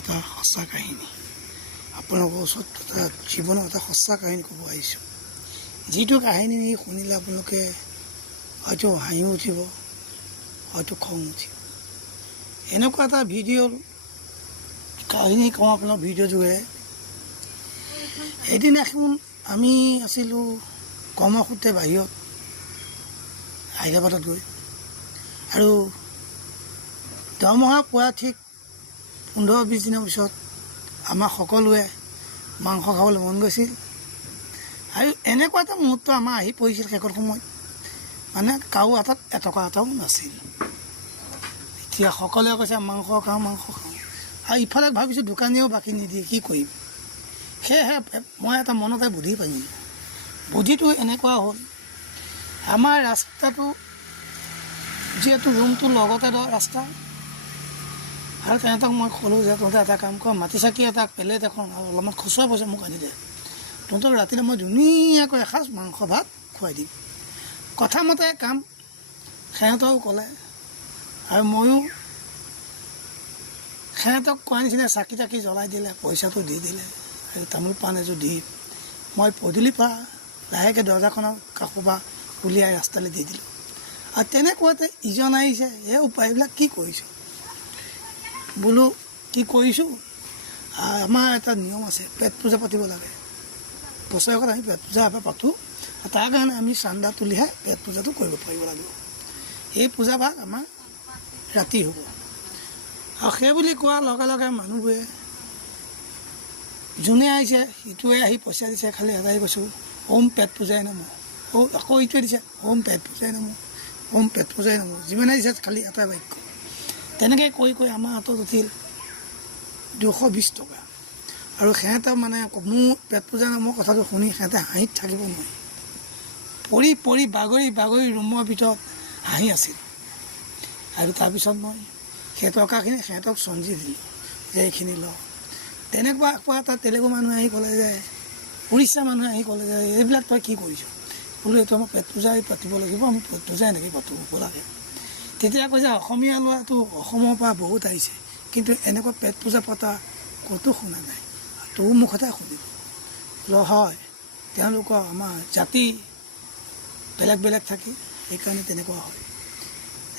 এটা সঁচা কাহিনী আপোনালোকৰ ওচৰত এটা জীৱনৰ এটা সঁচা কাহিনী ক'ব আহিছোঁ। যিটো কাহিনী শুনিলে আপোনালোকে হয়তো হাঁহিও উঠিব, হয়তো খং উঠিব। এনেকুৱা এটা ভিডিঅ'ৰ কাহিনী কওঁ আপোনাৰ ভিডিঅ' যোগে। এদিন এখন আমি আছিলোঁ কৰ্মসূত্ৰে বাহিৰত হায়দৰাবাদত গৈ, আৰু দৰমহা পোৱা ঠিক 15-20 দিনৰ পিছত আমাৰ সকলোৱে মাংস খাবলৈ মন গৈছিল। আৰু এনেকুৱা এটা মুহূৰ্ত আমাৰ আহি পৰিছিল শেষৰ সময়ত, মানে কাৰো হাতত এটকা এটাও নাছিল। এতিয়া সকলোৱে কৈছে মাংস খাওঁ মাংস খাওঁ, আৰু ইফালে ভাবিছোঁ দোকানীয়েও বাকী নিদিয়ে, কি কৰিম। সেয়েহে মই এটা মনতে বুদ্ধি পাৰিলোঁ। বুদ্ধিটো এনেকুৱা হ'ল, আমাৰ ৰাস্তাটো যিহেতু ৰুমটোৰ লগতে ৰাস্তা, আৰু তেহেঁতক মই ক'লোঁ যে তহঁতে এটা কাম কৰ, মাটি চাকি এটা প্লেট এখন আৰু অলপমান খুচুৰা পইচা মোক আনি দে, তহঁতক ৰাতিলৈ মই ধুনীয়াকৈ এসাঁজ মাংস ভাত খুৱাই দিম। কথামতে কাম সিহঁতেও ক'লে, আৰু ময়ো সিহঁতক কোৱা নিচিনা চাকি তাকি জ্বলাই দিলে, পইচাটো দি দিলে, আৰু তামোল পাণ এযোৰ দি মই পদূলিৰ পৰা লাহেকৈ দৰ্জাখনৰ কাষৰ পৰা উলিয়াই ৰাস্তালৈ দি দিলোঁ। আৰু তেনেকুৱাতে ইজন আহিছে, এই উপায়বিলাক কি কৰিছোঁ বোলো, কি কৰিছোঁ, আমাৰ এটা নিয়ম আছে, পেট পূজা পাতিব লাগে। বছৰেকত আমি পেট পূজা এবাৰ পাতোঁ, তাৰ কাৰণে আমি চান্দা তুলিহে পেট পূজাটো কৰিব পাৰিব লাগিব। এই পূজাভাগ আমাৰ ৰাতি হ'ব। আৰু সেই বুলি কোৱাৰ লগে লগে মানুহবোৰে যোনে আহিছে সিটোৱে আহি পইচা দিছে, খালি এটাই কৈছোঁ, ওম পেট পূজাই নমো। আকৌ ইটোৱে দিছে, ওম পেট পূজাই নমো, ওম পেট পূজাই নমো। যিমানে দিছে খালি এটাই বাক্য। তেনেকৈ কৈ কৈ আমাৰ হাতত উঠিল 220 টকা। আৰু সিহঁতে মানে মোৰ পেট পূজা নামৰ কথাটো শুনি সিহঁতে হাঁহিত থাকিব নোৱাৰি, পৰি পৰি বাগৰি বাগৰি ৰুমৰ ভিতৰত হাঁহি আছিল। আৰু তাৰপিছত মই সেই টকাখিনি সিহঁতক চঞ্জি দিলোঁ যে এইখিনি ল। তেনেকুৱা আকৌ এটা তেলেগু মানুহে আহি ক'লে যে, উৰিষ্যা মানুহে আহি ক'লে যে এইবিলাক তই কি কৰিছ? বোলো এইটো আমাৰ পেট পূজাই পাতিব লাগিব, আমি পেট পূজা এনেকৈ পাতিব লাগে। তেতিয়া কৈছে, অসমীয়া ল'ৰাটো অসমৰ পৰা বহুত আহিছে, কিন্তু এনেকুৱা পেট পূজা পতা ক'তো শুনা নাই, তোৰ মুখতে শুনিলোঁ। হয়, তেওঁলোকৰ আমাৰ জাতি বেলেগ বেলেগ থাকে, সেইকাৰণে তেনেকুৱা হয়।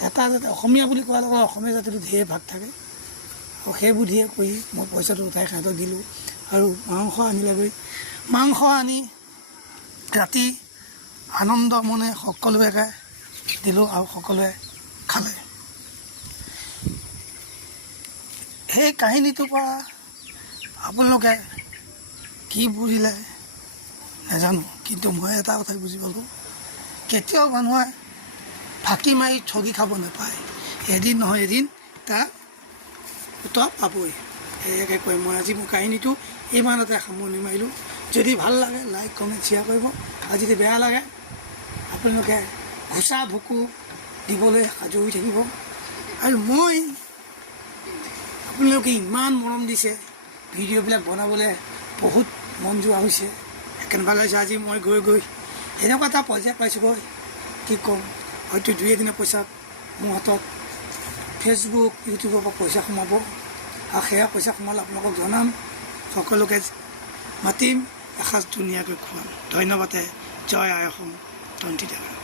এটা জাতি অসমীয়া বুলি কোৱাৰ লগত অসমীয়া জাতিটো ঢেৰ ভাগ থাকে, আৰু সেই বুদ্ধিয়ে কৰি মই পইচাটো উঠাই সিহঁতক দিলোঁ। আৰু মাংস আনিলেগৈ, মাংস আনি ৰাতি আনন্দ মনে সকলোকে দিলোঁ, আৰু সকলোৱে খালে। সেই কাহিনীটোৰ পৰা আপোনালোকে কি বুজিলে নাজানো, কিন্তু মই এটা কথাই বুজি পালোঁ, কেতিয়াও মানুহে ফাঁকি মাৰি ঠগি খাব নাপায়। এদিন নহয় এদিন তাৰ উত্তৰ পাবই। সেয়াকে কৈ মই আজি মোৰ কাহিনীটো ইমানতে সামৰণি মাৰিলোঁ। যদি ভাল লাগে লাইক কমেণ্ট শ্বেয়াৰ কৰিব, আৰু যদি বেয়া লাগে আপোনালোকে ঘোচা ভুকু দিবলৈ সাজু হৈ থাকিব। আৰু মই আপোনালোকে ইমান মৰম দিছে, ভিডিঅ'বিলাক বনাবলৈ বহুত মন যোৱা হৈছে, সেইকাৰণে ভাল লাগিছে। আজি মই গৈ গৈ এনেকুৱা এটা পৰ্যায় পাইছোঁগৈ, কি ক'ম, হয়তো 2-এদিনৰ পইচা মোৰ হাতত ফেচবুক ইউটিউবৰ পৰা পইচা সোমাব, আৰু সেয়া পইচা সোমালে আপোনালোকক জনাম, সকলোকে মাতিম, এসাঁজ ধুনীয়াকৈ খুৱাম। ধন্যবাদে। জয় আই অসম, তন্তি ডেকা।